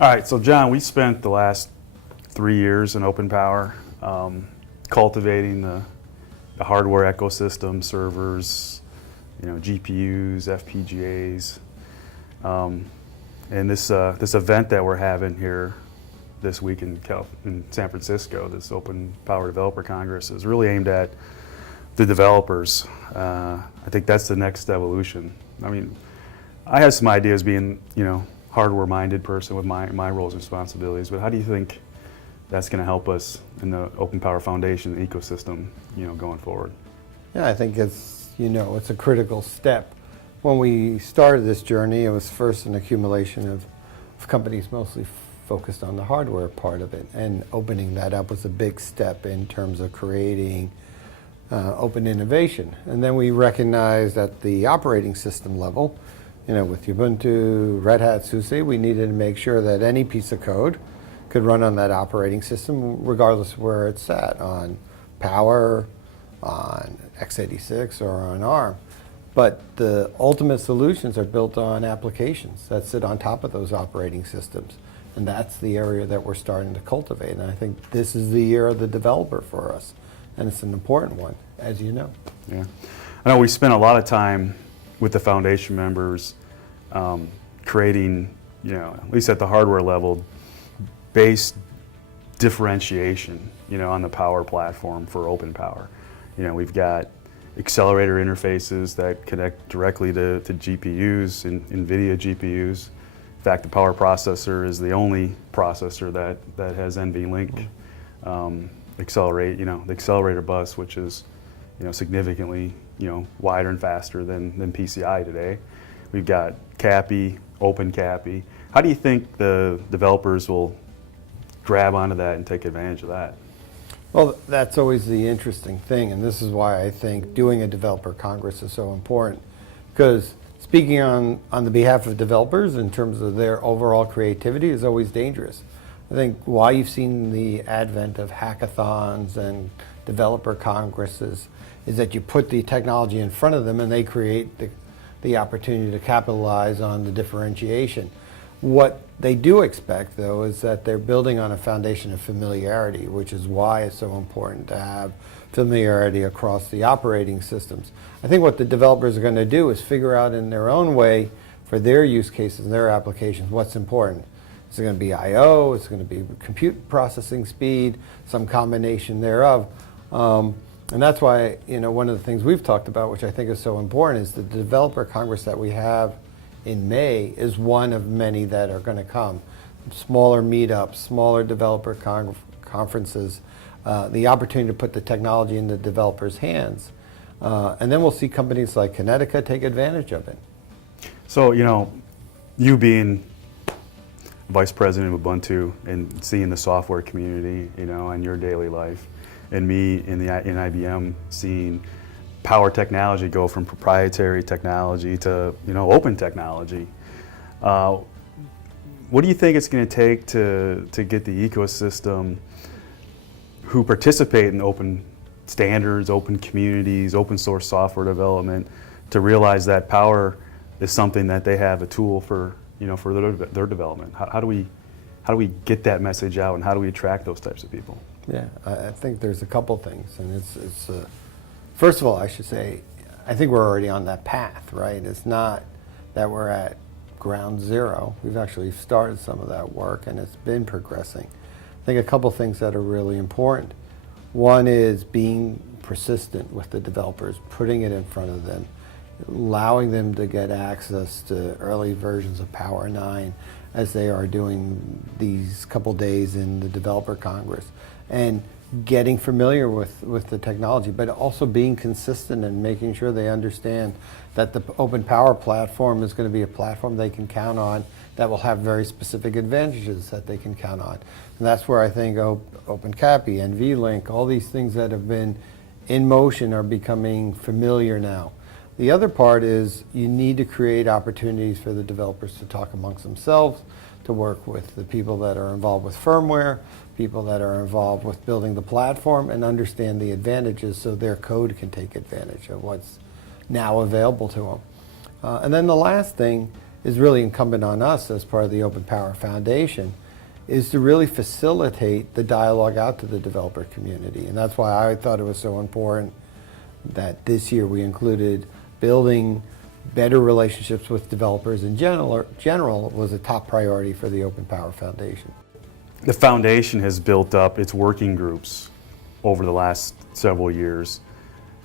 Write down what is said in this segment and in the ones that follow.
All right, so John, we spent the last 3 years in OpenPOWER cultivating the hardware ecosystem, servers, GPUs, FPGAs, and this event that we're having here this week in San Francisco, this OpenPOWER Developer Congress, is really aimed at the developers. I think that's the next evolution. I mean, I have some ideas being, hardware-minded person with my roles and responsibilities, but how do you think that's going to help us in the OpenPOWER Foundation ecosystem, going forward? Yeah, I think it's a critical step. When we started this journey, it was first an accumulation of companies mostly focused on the hardware part of it, and opening that up was a big step in terms of creating open innovation. And then we recognized at the operating system level, with Ubuntu, Red Hat, SUSE, we needed to make sure that any piece of code could run on that operating system regardless of where it's sat, on Power, on x86, or on ARM. But the ultimate solutions are built on applications that sit on top of those operating systems. And that's the area that we're starting to cultivate. And I think this is the year of the developer for us. And it's an important one, as you know. Yeah. I know we spent a lot of time with the foundation members creating, at least at the hardware level, base differentiation, on the Power platform for OpenPOWER. We've got accelerator interfaces that connect directly to GPUs, NVIDIA GPUs. In fact, the Power processor is the only processor that has NVLink the accelerator bus, which is, significantly, wider and faster than PCI today. We've got CAPI, OpenCAPI. How do you think the developers will grab onto that and take advantage of that? Well, that's always the interesting thing, and this is why I think doing a developer congress is so important. Because speaking on the behalf of developers in terms of their overall creativity is always dangerous. I think why you've seen the advent of hackathons and developer congresses is that you put the technology in front of them and they create the opportunity to capitalize on the differentiation. What they do expect, though, is that they're building on a foundation of familiarity, which is why it's so important to have familiarity across the operating systems. I think what the developers are going to do is figure out in their own way for their use cases and their applications what's important. Is it going to be I/O? Is it going to be compute processing speed? Some combination thereof. And that's why, one of the things we've talked about, which I think is so important, is the developer congress that we have in May is one of many that are going to come. Smaller meetups, smaller developer conferences, the opportunity to put the technology in the developers' hands. And then we'll see companies like Kinetica take advantage of it. So, you being vice president of Ubuntu and seeing the software community, in your daily life, and me in IBM seeing Power technology go from proprietary technology to open technology. What do you think it's going to take to get the ecosystem who participate in open standards, open communities, open source software development to realize that Power is something that they have a tool for their development? How do we get that message out, and how do we attract those types of people? Yeah, I think there's a couple things, and it's first of all, I should say, I think we're already on that path, right? It's not that we're at ground zero. We've actually started some of that work, and it's been progressing. I think a couple things that are really important. One is being persistent with the developers, putting it in front of them, allowing them to get access to early versions of Power 9 as they are doing these couple days in the Developer Congress, and getting familiar with the technology, but also being consistent and making sure they understand that the OpenPOWER platform is going to be a platform they can count on that will have very specific advantages that they can count on. And that's where I think OpenCAPI, NVLink, all these things that have been in motion are becoming familiar now. The other part is you need to create opportunities for the developers to talk amongst themselves, to work with the people that are involved with firmware, people that are involved with building the platform, and understand the advantages so their code can take advantage of what's now available to them. And then the last thing is really incumbent on us as part of the OpenPOWER Foundation, is to really facilitate the dialogue out to the developer community. And that's why I thought it was so important that this year we included building better relationships with developers in general was a top priority for the OpenPOWER Foundation. The foundation has built up its working groups over the last several years.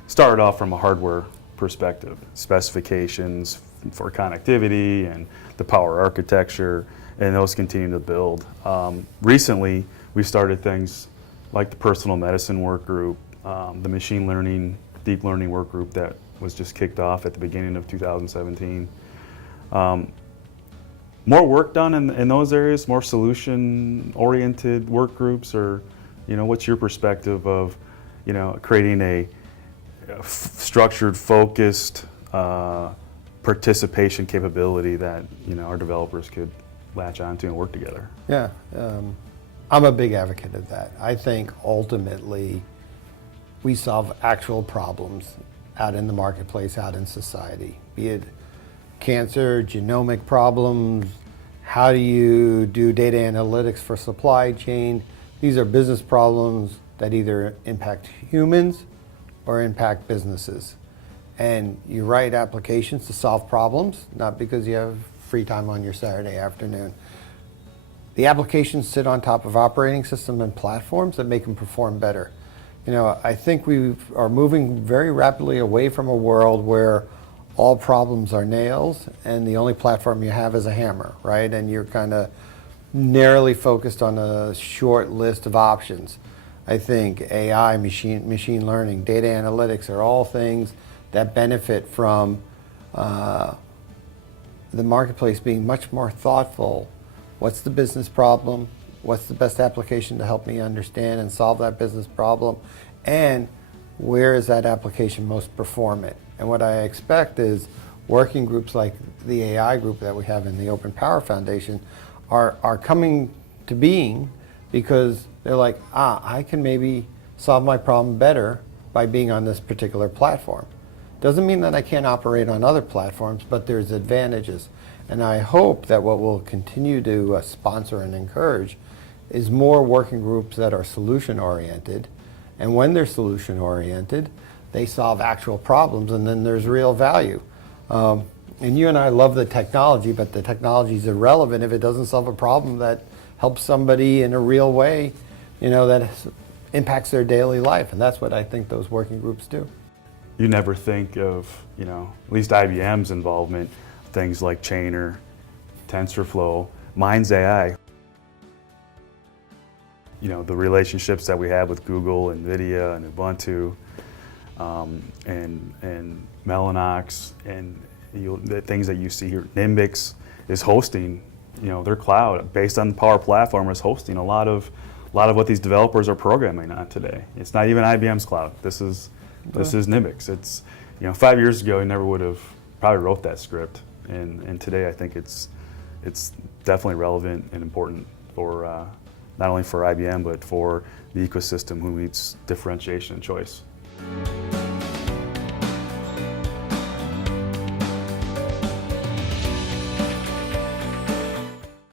Started off from a hardware perspective, specifications for connectivity and the power architecture, and those continue to build. Recently, we started things like the personal medicine work group, the machine learning, deep learning work group that was just kicked off at the beginning of 2017. More work done in those areas, more solution-oriented work groups, or, what's your perspective of, creating a structured, focused participation capability that, our developers could latch onto and work together? Yeah, I'm a big advocate of that. I think ultimately we solve actual problems out in the marketplace, out in society, be it cancer, genomic problems, how do you do data analytics for supply chain. These are business problems that either impact humans or impact businesses. And you write applications to solve problems, not because you have free time on your Saturday afternoon. The applications sit on top of operating systems and platforms that make them perform better. I think we are moving very rapidly away from a world where all problems are nails and the only platform you have is a hammer, right? And you're kind of narrowly focused on a short list of options. I think AI, machine learning, data analytics are all things that benefit from the marketplace being much more thoughtful. What's the business problem? What's the best application to help me understand and solve that business problem? And where is that application most performant? And what I expect is working groups like the AI group that we have in the OpenPOWER Foundation are coming to being because they're like, I can maybe solve my problem better by being on this particular platform. Doesn't mean that I can't operate on other platforms, but there's advantages. And I hope that what we'll continue to sponsor and encourage is more working groups that are solution-oriented. And when they're solution-oriented, they solve actual problems, and then there's real value. And you and I love the technology, but the technology is irrelevant if it doesn't solve a problem that helps somebody in a real way, that impacts their daily life. And that's what I think those working groups do. You never think of, at least IBM's involvement, things like Chainer, TensorFlow, Minds AI. The relationships that we have with Google, NVIDIA, and Ubuntu, and Mellanox, and the things that you see here. Nimbix is hosting, their cloud based on the Power Platform is hosting a lot of what these developers are programming on today. It's not even IBM's cloud. This is Nimbix. It's 5 years ago you never would have probably wrote that script, and today I think it's definitely relevant and important for not only for IBM but for the ecosystem who needs differentiation and choice.